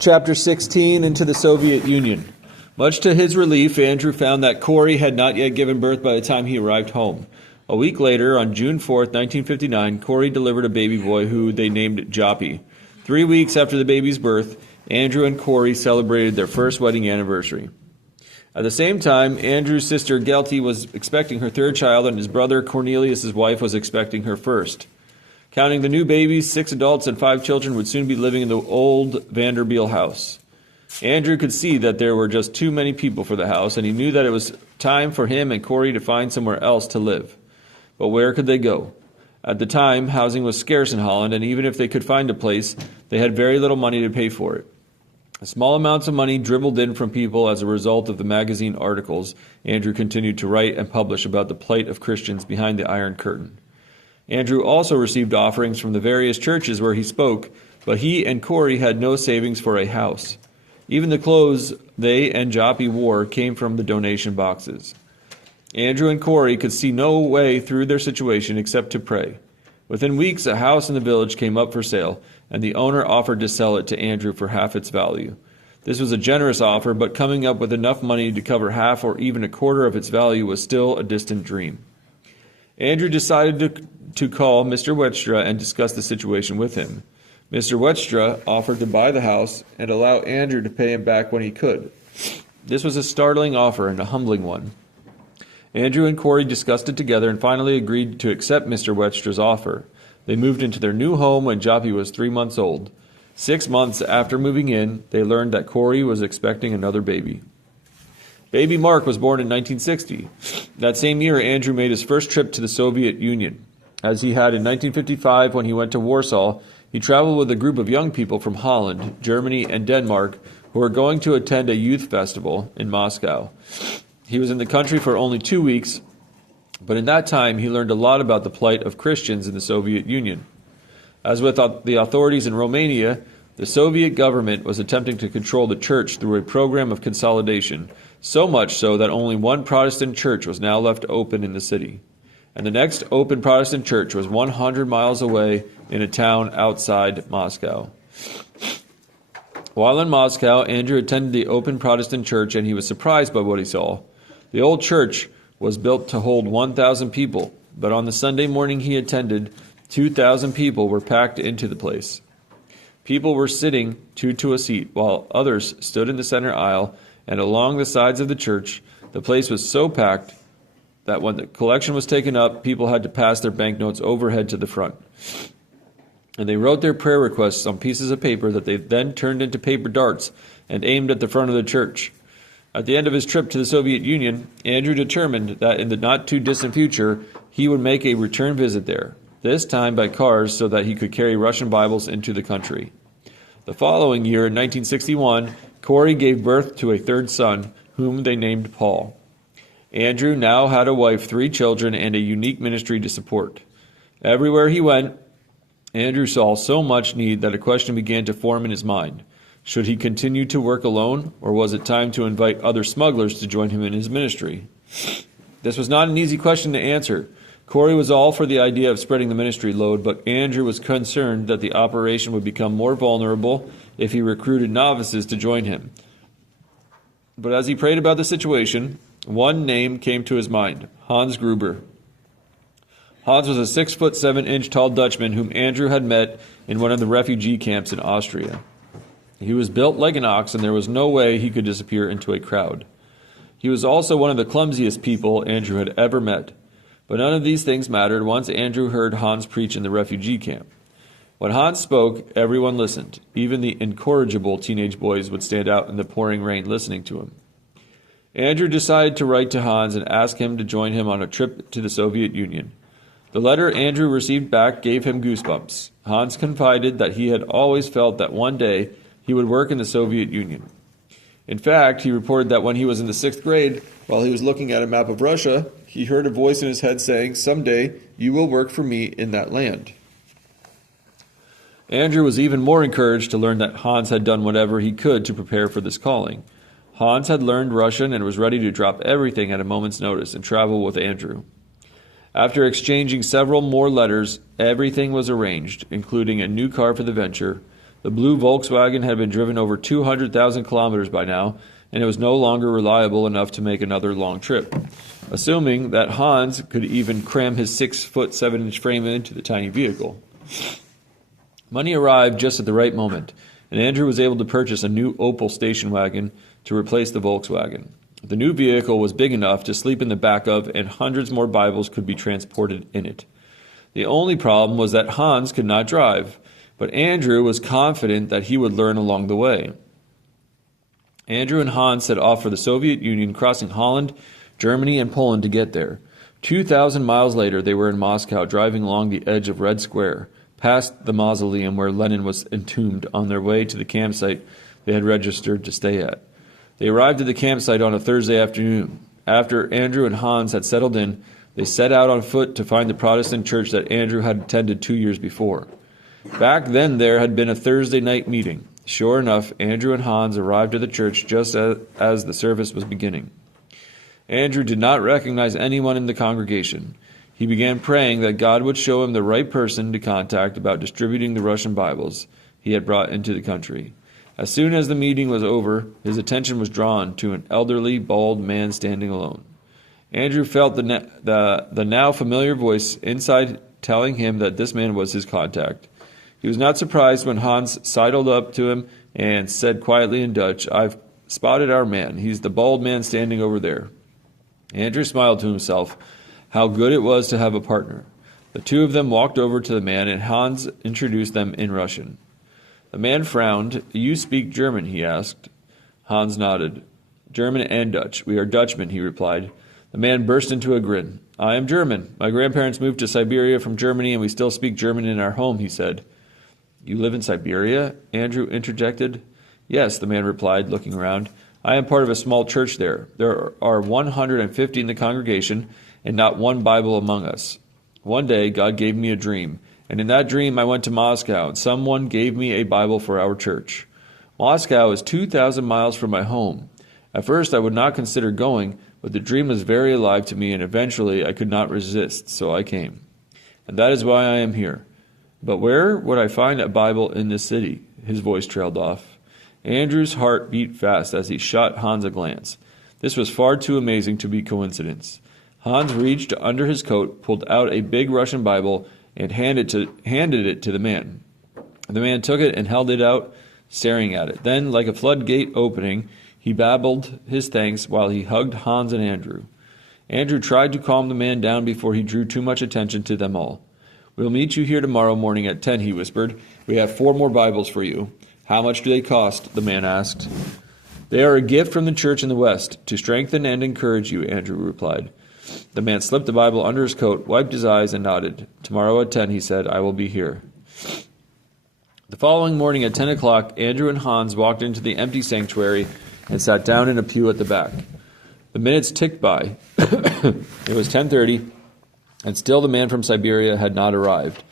Chapter 16, Into the Soviet Union. Much to his relief, Andrew found that Corey had not yet given birth by the time he arrived home. A week later, on June 4th, 1959, Corey delivered a baby boy who they named Joppy. 3 weeks after the baby's birth, Andrew and Corey celebrated their first wedding anniversary. At the same time, Andrew's sister Gelty was expecting her third child, and his brother Cornelius' wife was expecting her first. Counting the new babies, 6 adults and 5 children would soon be living in the old Vanderbilt house. Andrew could see that there were just too many people for the house, and he knew that it was time for him and Corey to find somewhere else to live. But where could they go? At the time, housing was scarce in Holland, and even if they could find a place, they had very little money to pay for it. Small amounts of money dribbled in from people as a result of the magazine articles Andrew continued to write and publish about the plight of Christians behind the Iron Curtain. Andrew also received offerings from the various churches where he spoke, but he and Corey had no savings for a house. Even the clothes they and Joppy wore came from the donation boxes. Andrew and Corey could see no way through their situation except to pray. Within weeks, a house in the village came up for sale, and the owner offered to sell it to Andrew for half its value. This was a generous offer, but coming up with enough money to cover half or even a quarter of its value was still a distant dream. Andrew decided to call Mr. Wetstra and discuss the situation with him. Mr. Wetstra offered to buy the house and allow Andrew to pay him back when he could. This was a startling offer and a humbling one. Andrew and Corey discussed it together and finally agreed to accept Mr. Wetstra's offer. They moved into their new home when Joppy was 3 months old. 6 months after moving in, they learned that Corey was expecting another baby. Baby Mark was born in 1960. That same year, Andrew made his first trip to the Soviet Union. As he had in 1955 when he went to Warsaw, he traveled with a group of young people from Holland, Germany, and Denmark who were going to attend a youth festival in Moscow. He was in the country for only 2 weeks, but in that time he learned a lot about the plight of Christians in the Soviet Union. As with the authorities in Romania, the Soviet government was attempting to control the church through a program of consolidation, so much so that only one Protestant church was now left open in the city. And the next open Protestant church was 100 miles away in a town outside Moscow. While in Moscow, Andrew attended the open Protestant church and he was surprised by what he saw. The old church was built to hold 1,000 people, but on the Sunday morning he attended, 2,000 people were packed into the place. People were sitting two to a seat, while others stood in the center aisle and along the sides of the church. The place was so packed that when the collection was taken up, people had to pass their banknotes overhead to the front. And they wrote their prayer requests on pieces of paper that they then turned into paper darts and aimed at the front of the church. At the end of his trip to the Soviet Union, Andrew determined that in the not-too-distant future, he would make a return visit there, this time by cars so that he could carry Russian Bibles into the country. The following year, in 1961, Corey gave birth to a third son, whom they named Paul. Andrew now had a wife, 3 children, and a unique ministry to support. Everywhere he went, Andrew saw so much need that a question began to form in his mind. Should he continue to work alone, or was it time to invite other smugglers to join him in his ministry? This was not an easy question to answer. Corey was all for the idea of spreading the ministry load, but Andrew was concerned that the operation would become more vulnerable if he recruited novices to join him. But as he prayed about the situation, one name came to his mind, Hans Gruber. Hans was a 6'7" tall Dutchman whom Andrew had met in one of the refugee camps in Austria. He was built like an ox, and there was no way he could disappear into a crowd. He was also one of the clumsiest people Andrew had ever met. But none of these things mattered once Andrew heard Hans preach in the refugee camp. When Hans spoke, everyone listened. Even the incorrigible teenage boys would stand out in the pouring rain listening to him. Andrew decided to write to Hans and ask him to join him on a trip to the Soviet Union. The letter Andrew received back gave him goosebumps. Hans confided that he had always felt that one day he would work in the Soviet Union. In fact, he reported that when he was in the 6th grade, while he was looking at a map of Russia, he heard a voice in his head saying, "Someday you will work for me in that land." Andrew was even more encouraged to learn that Hans had done whatever he could to prepare for this calling. Hans had learned Russian and was ready to drop everything at a moment's notice and travel with Andrew. After exchanging several more letters, everything was arranged, including a new car for the venture, The blue Volkswagen had been driven over 200,000 kilometers by now, and it was no longer reliable enough to make another long trip. Assuming that Hans could even cram his 6-foot 7-inch frame into the tiny vehicle. Money arrived just at the right moment, and Andrew was able to purchase a new Opel station wagon to replace the Volkswagen. The new vehicle was big enough to sleep in the back of, and hundreds more Bibles could be transported in it. The only problem was that Hans could not drive, but Andrew was confident that he would learn along the way. Andrew and Hans set off for the Soviet Union, crossing Holland, Germany, and Poland to get there. 2,000 miles later, they were in Moscow, driving along the edge of Red Square, past the mausoleum where Lenin was entombed, on their way to the campsite they had registered to stay at. They arrived at the campsite on a Thursday afternoon. After Andrew and Hans had settled in, they set out on foot to find the Protestant church that Andrew had attended 2 years before. Back then, there had been a Thursday night meeting. Sure enough, Andrew and Hans arrived at the church just as the service was beginning. Andrew did not recognize anyone in the congregation. He began praying that God would show him the right person to contact about distributing the Russian Bibles he had brought into the country. As soon as the meeting was over, his attention was drawn to an elderly, bald man standing alone. Andrew felt the now familiar voice inside telling him that this man was his contact. He was not surprised when Hans sidled up to him and said quietly in Dutch, "I've spotted our man. He's the bald man standing over there." Andrew smiled to himself. How good it was to have a partner. The two of them walked over to the man, and Hans introduced them in Russian. The man frowned. "You speak German?" he asked. Hans nodded. "German and Dutch. We are Dutchmen," he replied. The man burst into a grin. "I am German. My grandparents moved to Siberia from Germany, and we still speak German in our home," he said. "You live in Siberia?" Andrew interjected. "Yes," the man replied, looking around. "I am part of a small church there. There are 150 in the congregation, and not one Bible among us. One day, God gave me a dream. And in that dream, I went to Moscow, and someone gave me a Bible for our church. Moscow is 2,000 miles from my home. At first, I would not consider going, but the dream was very alive to me, and eventually I could not resist, so I came. And that is why I am here. But where would I find a Bible in this city?" His voice trailed off. Andrew's heart beat fast as he shot Hans a glance. This was far too amazing to be coincidence. Hans reached under his coat, pulled out a big Russian Bible, and handed it to the man. The man took it and held it out, staring at it. Then, like a floodgate opening, he babbled his thanks while he hugged Hans and Andrew. Andrew tried to calm the man down before he drew too much attention to them all. "We'll meet you here tomorrow morning at 10, he whispered. "We have 4 more Bibles for you." "How much do they cost?" the man asked. "They are a gift from the church in the West, to strengthen and encourage you," Andrew replied. The man slipped the Bible under his coat, wiped his eyes, and nodded. "Tomorrow at 10, he said, "I will be here." The following morning at 10 o'clock, Andrew and Hans walked into the empty sanctuary and sat down in a pew at the back. The minutes ticked by. It was 10:30, and still the man from Siberia had not arrived.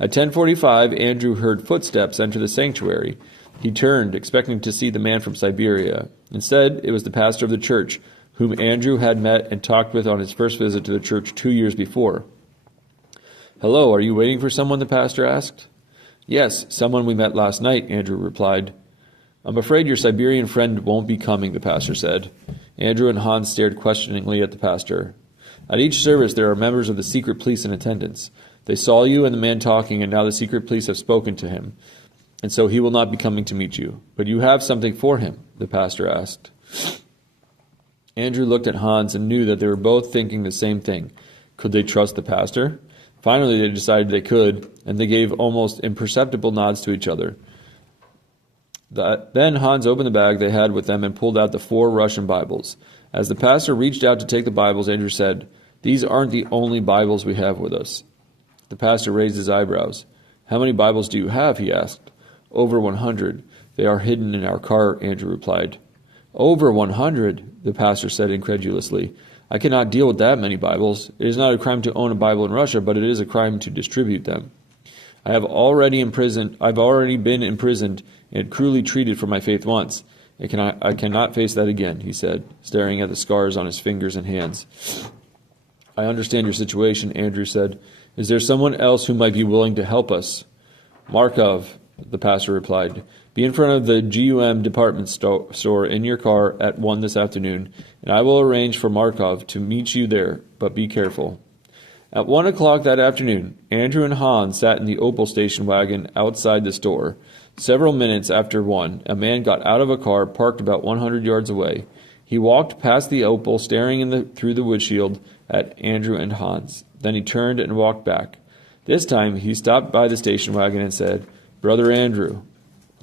At 10:45, Andrew heard footsteps enter the sanctuary. He turned, expecting to see the man from Siberia. Instead, it was the pastor of the church, whom Andrew had met and talked with on his first visit to the church 2 years before. "Hello, are you waiting for someone?" the pastor asked. "Yes, someone we met last night," Andrew replied. "I'm afraid your Siberian friend won't be coming," the pastor said. Andrew and Hans stared questioningly at the pastor. "At each service there are members of the secret police in attendance. They saw you and the man talking, and now the secret police have spoken to him, and so he will not be coming to meet you. But you have something for him?" the pastor asked. Andrew looked at Hans and knew that they were both thinking the same thing. Could they trust the pastor? Finally, they decided they could, and they gave almost imperceptible nods to each other. Then Hans opened the bag they had with them and pulled out the 4 Russian Bibles. As the pastor reached out to take the Bibles, Andrew said, "These aren't the only Bibles we have with us." The pastor raised his eyebrows. "How many Bibles do you have?" he asked. "Over 100. They are hidden in our car," Andrew replied. "Over 100, the pastor said incredulously. "I cannot deal with that many Bibles. It is not a crime to own a Bible in Russia, but it is a crime to distribute them. I've already been imprisoned and cruelly treated for my faith once. I cannot face that again," he said, staring at the scars on his fingers and hands. "I understand your situation," Andrew said. "Is there someone else who might be willing to help us?" "Markov," the pastor replied. Be in front of the GUM department store in your car at 1 this afternoon, and I will arrange for Markov to meet you there, but be careful. At 1 o'clock that afternoon, Andrew and Hans sat in the Opel station wagon outside the store. Several minutes after 1, a man got out of a car parked about 100 yards away. He walked past the Opel, staring through the windshield at Andrew and Hans. Then he turned and walked back. This time, he stopped by the station wagon and said, Brother Andrew.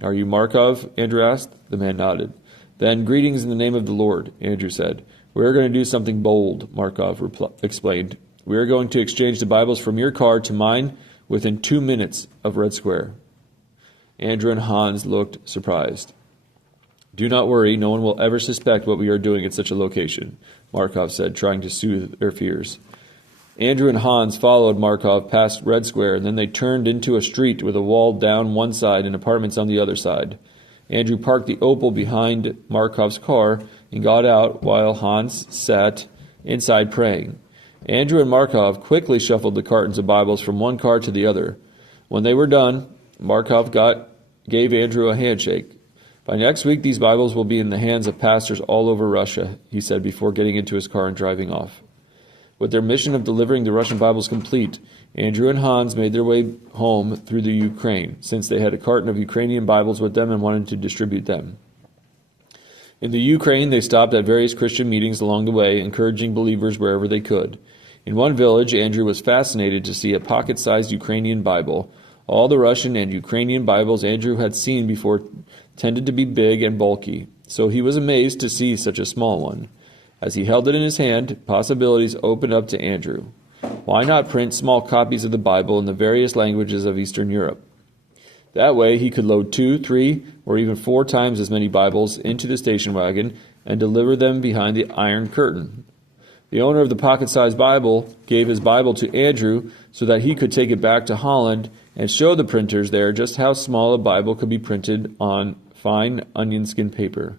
Are you Markov? Andrew asked. The man nodded. Then, greetings in the name of the Lord, Andrew said. We are going to do something bold, Markov explained. We are going to exchange the Bibles from your car to mine within 2 minutes of Red Square. Andrew and Hans looked surprised. Do not worry, no one will ever suspect what we are doing at such a location, Markov said, trying to soothe their fears. Andrew and Hans followed Markov past Red Square, and then they turned into a street with a wall down one side and apartments on the other side. Andrew parked the Opel behind Markov's car and got out while Hans sat inside praying. Andrew and Markov quickly shuffled the cartons of Bibles from one car to the other. When they were done, Markov gave Andrew a handshake. By next week, these Bibles will be in the hands of pastors all over Russia, he said before getting into his car and driving off. With their mission of delivering the Russian Bibles complete, Andrew and Hans made their way home through the Ukraine, since they had a carton of Ukrainian Bibles with them and wanted to distribute them. In the Ukraine, they stopped at various Christian meetings along the way, encouraging believers wherever they could. In one village, Andrew was fascinated to see a pocket-sized Ukrainian Bible. All the Russian and Ukrainian Bibles Andrew had seen before tended to be big and bulky, so he was amazed to see such a small one. As he held it in his hand, possibilities opened up to Andrew. Why not print small copies of the Bible in the various languages of Eastern Europe? That way he could load 2, 3, or even 4 times as many Bibles into the station wagon and deliver them behind the Iron Curtain. The owner of the pocket-sized Bible gave his Bible to Andrew so that he could take it back to Holland and show the printers there just how small a Bible could be printed on fine onion skin paper.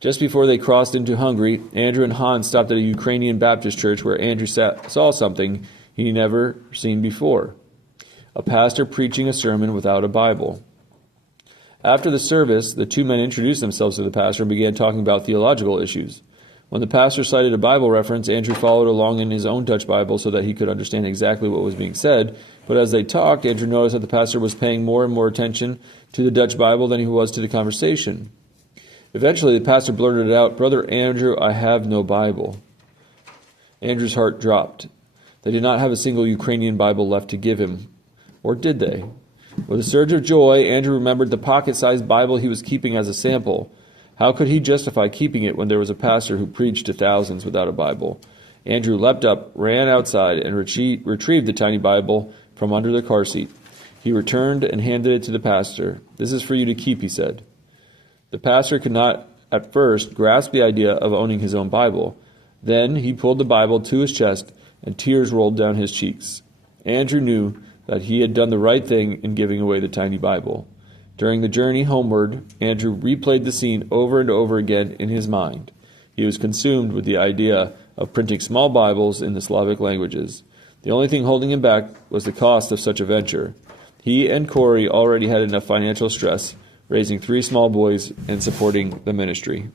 Just before they crossed into Hungary, Andrew and Hans stopped at a Ukrainian Baptist church where Andrew saw something he'd never seen before: a pastor preaching a sermon without a Bible. After the service, the two men introduced themselves to the pastor and began talking about theological issues. When the pastor cited a Bible reference, Andrew followed along in his own Dutch Bible so that he could understand exactly what was being said. But as they talked, Andrew noticed that the pastor was paying more and more attention to the Dutch Bible than he was to the conversation. Eventually, the pastor blurted out, "Brother Andrew, I have no Bible." Andrew's heart dropped. They did not have a single Ukrainian Bible left to give him. Or did they? With a surge of joy, Andrew remembered the pocket-sized Bible he was keeping as a sample. How could he justify keeping it when there was a pastor who preached to thousands without a Bible? Andrew leapt up, ran outside, and retrieved the tiny Bible from under the car seat. He returned and handed it to the pastor. "This is for you to keep," he said. The pastor could not, at first, grasp the idea of owning his own Bible. Then he pulled the Bible to his chest, and tears rolled down his cheeks. Andrew knew that he had done the right thing in giving away the tiny Bible. During the journey homeward, Andrew replayed the scene over and over again in his mind. He was consumed with the idea of printing small Bibles in the Slavic languages. The only thing holding him back was the cost of such a venture. He and Corey already had enough financial stress, raising 3 small boys and supporting the ministry.